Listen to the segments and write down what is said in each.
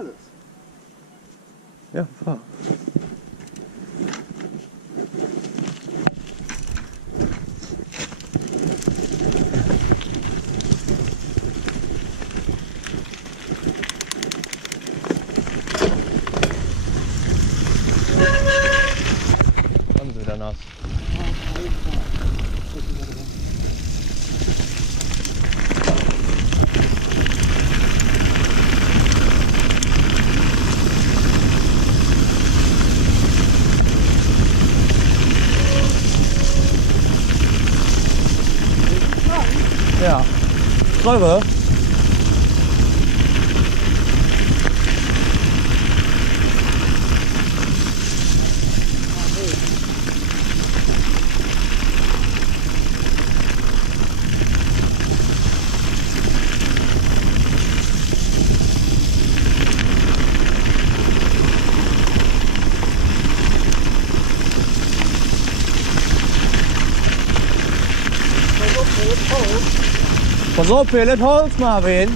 alles. Ja, fahr. Dann sind wir wieder nass. Ja. Räuber. Pass auf, hier nicht Holz, Marvin.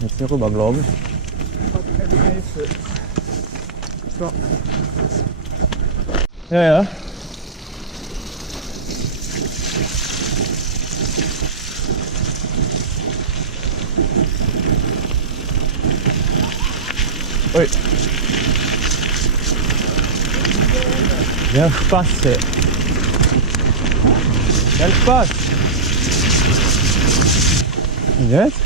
Jetzt hier rüber, glaube ich. So. Ja, ja. Ui. Ja, Spaß, ey. Ja, Spaß. Und jetzt?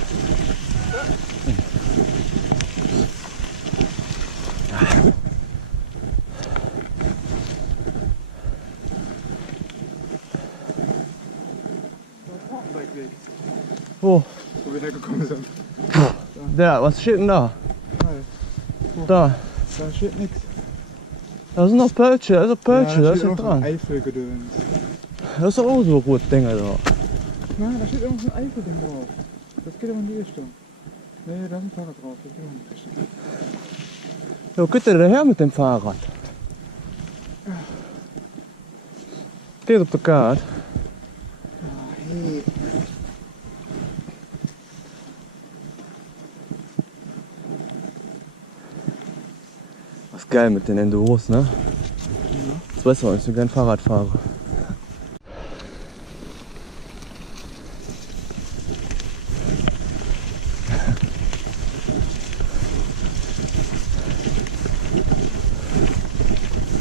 Wo? Wo wir hergekommen sind. Da, was steht denn da? Da. Da steht nichts. Da sind noch Pölche, da ist noch Pölche, da ist steht noch noch dran. ein Eifelgedöns. Das ist doch auch so gut, Dinger da. Nein, da steht irgendwo ein Eifelding drauf. Das geht aber in die Richtung. Nee, da ist ein Fahrrad drauf. Das geht auch in die Richtung. Ja, wo geht der daher mit dem Fahrrad? Steht auf der Karte. Hey. Was geil mit den Enduros, ne? Ja. Das weißt du auch, ich bin kein Fahrradfahrer.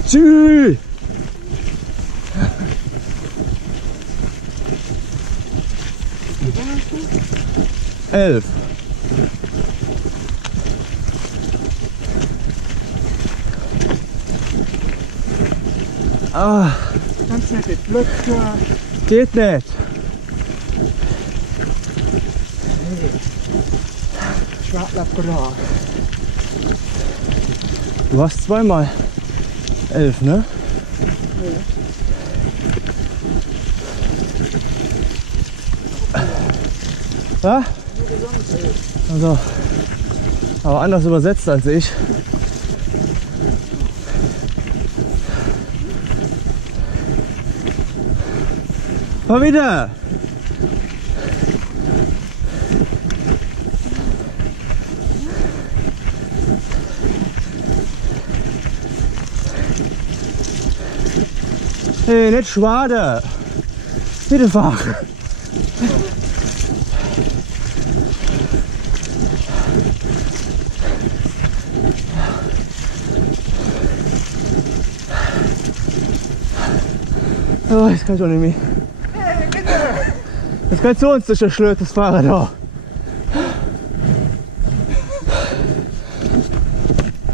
Tschüss! Wie lange hast du? 11. Ah, Ganz nette Blöcke. geht nicht. Schwartlapgras. Du hast zweimal 11, ne? Ja? Also, aber anders übersetzt als ich. Mal wieder! Hey, nicht schwade! Bitte fahren! Oh, jetzt kann ich auch nicht mehr. Das kann zu uns nicht der Schlöt, das Fahrrad da.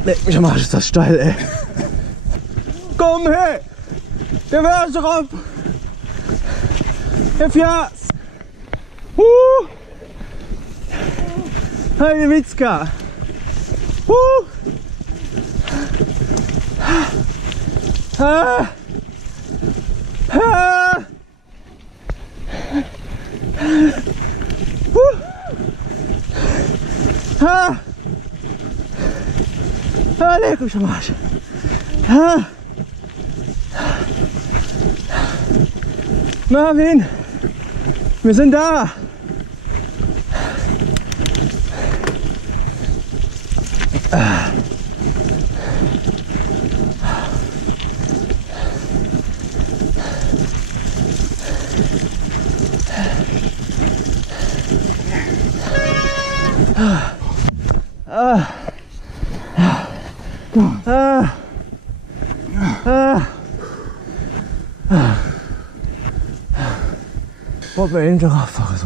Leck mich am Arsch, ist das steil, ey. Komm, hey! Der wär's doch ab! Der Fias! Hey, Witzka! Ah! Ah! Ah! Ah, leck mich am Arsch! Ah! Marvin, wir sind da. Boah, bei den Giraffe so.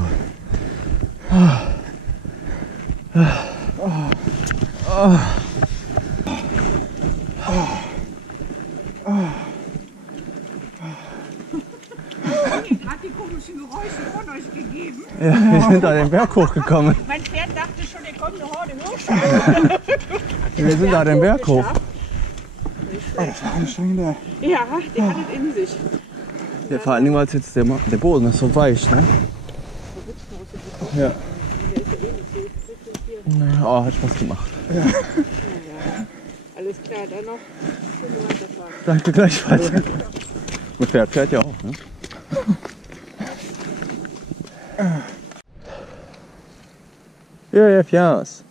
Hat die komischen Geräusche von euch gegeben? Ja, wir sind da den Berg hochgekommen. Mein Pferd dachte schon, er kommt eine Horde Hirsche. Wir sind da den Berg hoch. Oh, das war anstrengend. Ja, der hat es in sich. Ja, vor allen Dingen, weil es jetzt der Boden ist so weich, ne? Ja. Naja, oh, hat Spaß gemacht. Ja. Alles klar, dann noch schöne Weiterfahrt. Danke gleichfalls. Mein Pferd fährt ja auch, ne? Ja, fias.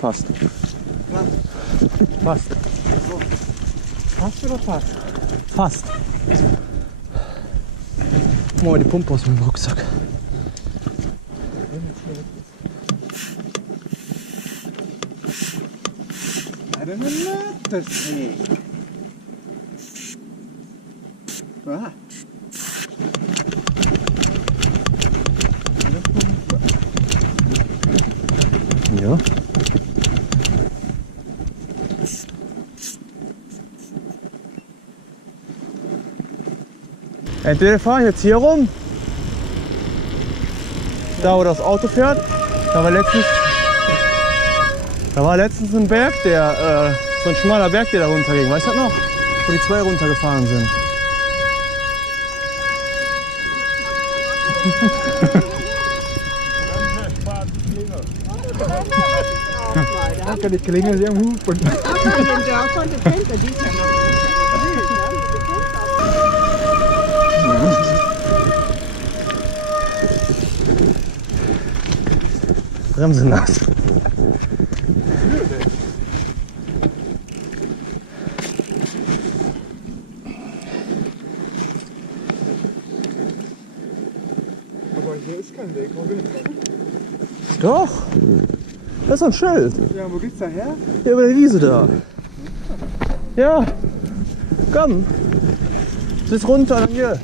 Fast. Fast. Fast oder fast? Fast. Mal die Pumpe aus meinem Rucksack. I don't know das nicht. Ah. Ja. Entweder fahren jetzt hier rum, da wo das Auto fährt. Da war letztens ein Berg, so ein schmaler Berg, der da runterging. Weißt du das noch? Wo die zwei runtergefahren sind. Danke, die Klingel hier am Huf. Und Den Dörfern, die Fenster, die ist ja noch Bremse nass. aber hier ist kein Weg. Wo geht's? Doch. Das ist ein Schild. Ja, wo geht's da her? Hier über der Wiese da. Ja. Komm. Sitz runter, dann hier.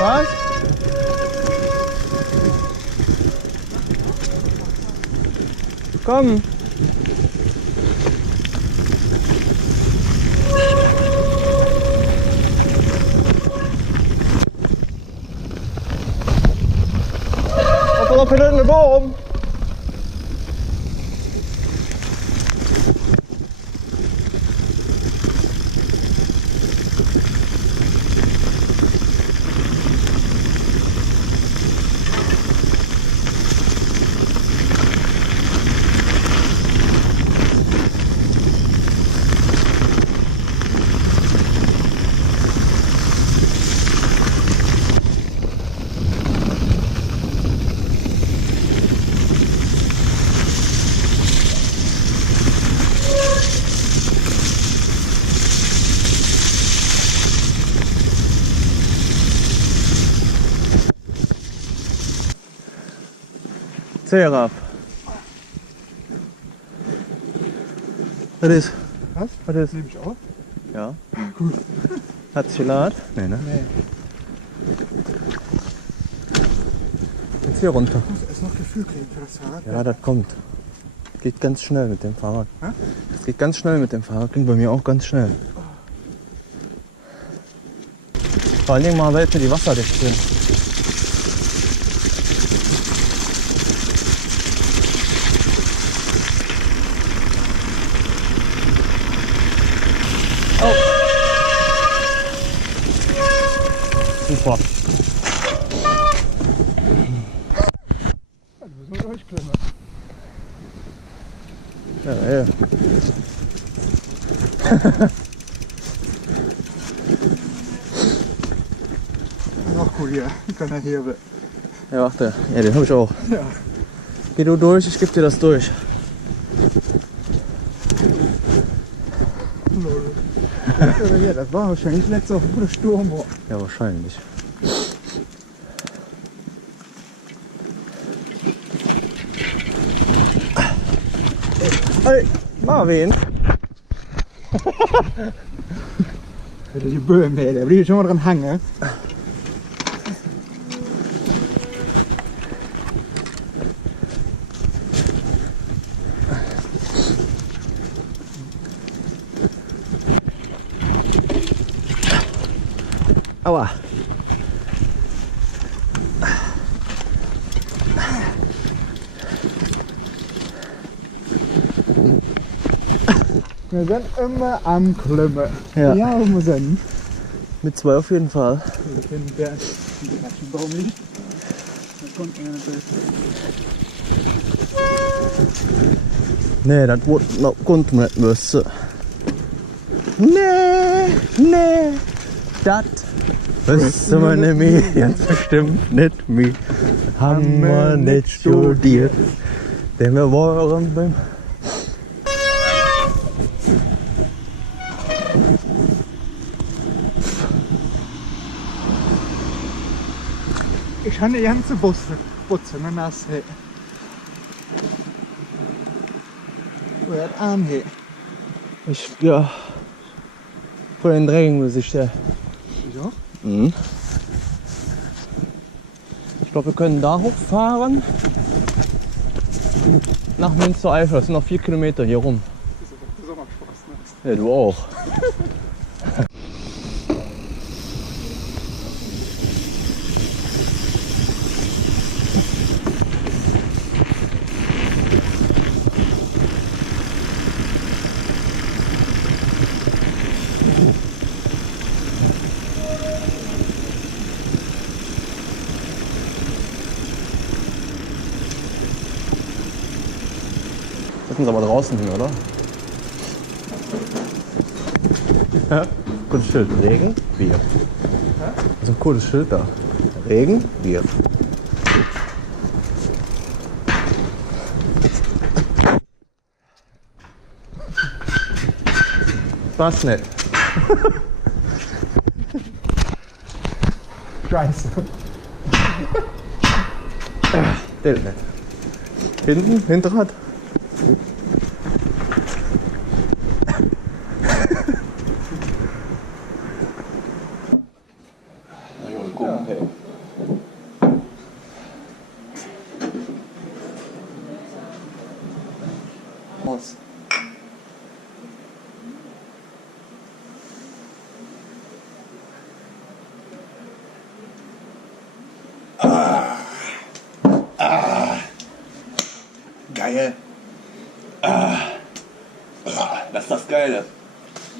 Was? Komm. Op in de boom. Seraf. Was ist? Was? Was ist? Nehme ich auf? Ja. Gut. Hat sich geladen? Nee, ne? Nee. Jetzt hier runter. Ich muss erst noch Gefühl kriegen für das Fahrrad. Ja, das kommt. geht ganz schnell mit dem Fahrrad. Hä? Das geht ganz schnell mit dem Fahrrad. Ging bei mir auch ganz schnell. Vor allen Dingen mal welche, die wasserdicht sind. Oh. Super. Da müssen wir durchklemmen. Ja, ja. Noch cool hier. Kleiner Hebel. Ja, warte. Ja, den hab ich auch. Ja. Geh du durch, ich geb dir das durch. Aber hier, das war wahrscheinlich letzte Woche guter Sturm. Ja, wahrscheinlich. Hey, Marvin. Hätte die Böen mehr, der blieb schon mal dran hangen. Aua. Wir sind immer am Klimmen. Ja. Ja, wir sind. Mit 2 auf jeden Fall. Wir finden der Baum nicht. Da kommt einer Nee, das konnte man nicht müssen. Nee, das wissen wir nämlich ganz bestimmt nicht mehr. Haben wir nicht studiert, denn wir waren beim... Ich habe die ganze Busse nass. Oder das Arm hier. Ja, von den Regen muss ich ja. Wieso? Mhm. Ich glaube, wir können da hochfahren. Nach Münstereifel, das sind noch 4 Kilometer hier rum. Das ist aber Sommerspaß. Ja, du auch. Das sind aber draußen hin, oder? Ja, gutes Schild. Regen, Bier. Das ist ein cooles Schild da. Regen, Bier. War's nett. Scheiße. Der nicht. Hinten, Hinterrad. Aus. Geil. Das ist das Geile.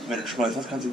Wenn du schmeißt, das kannst du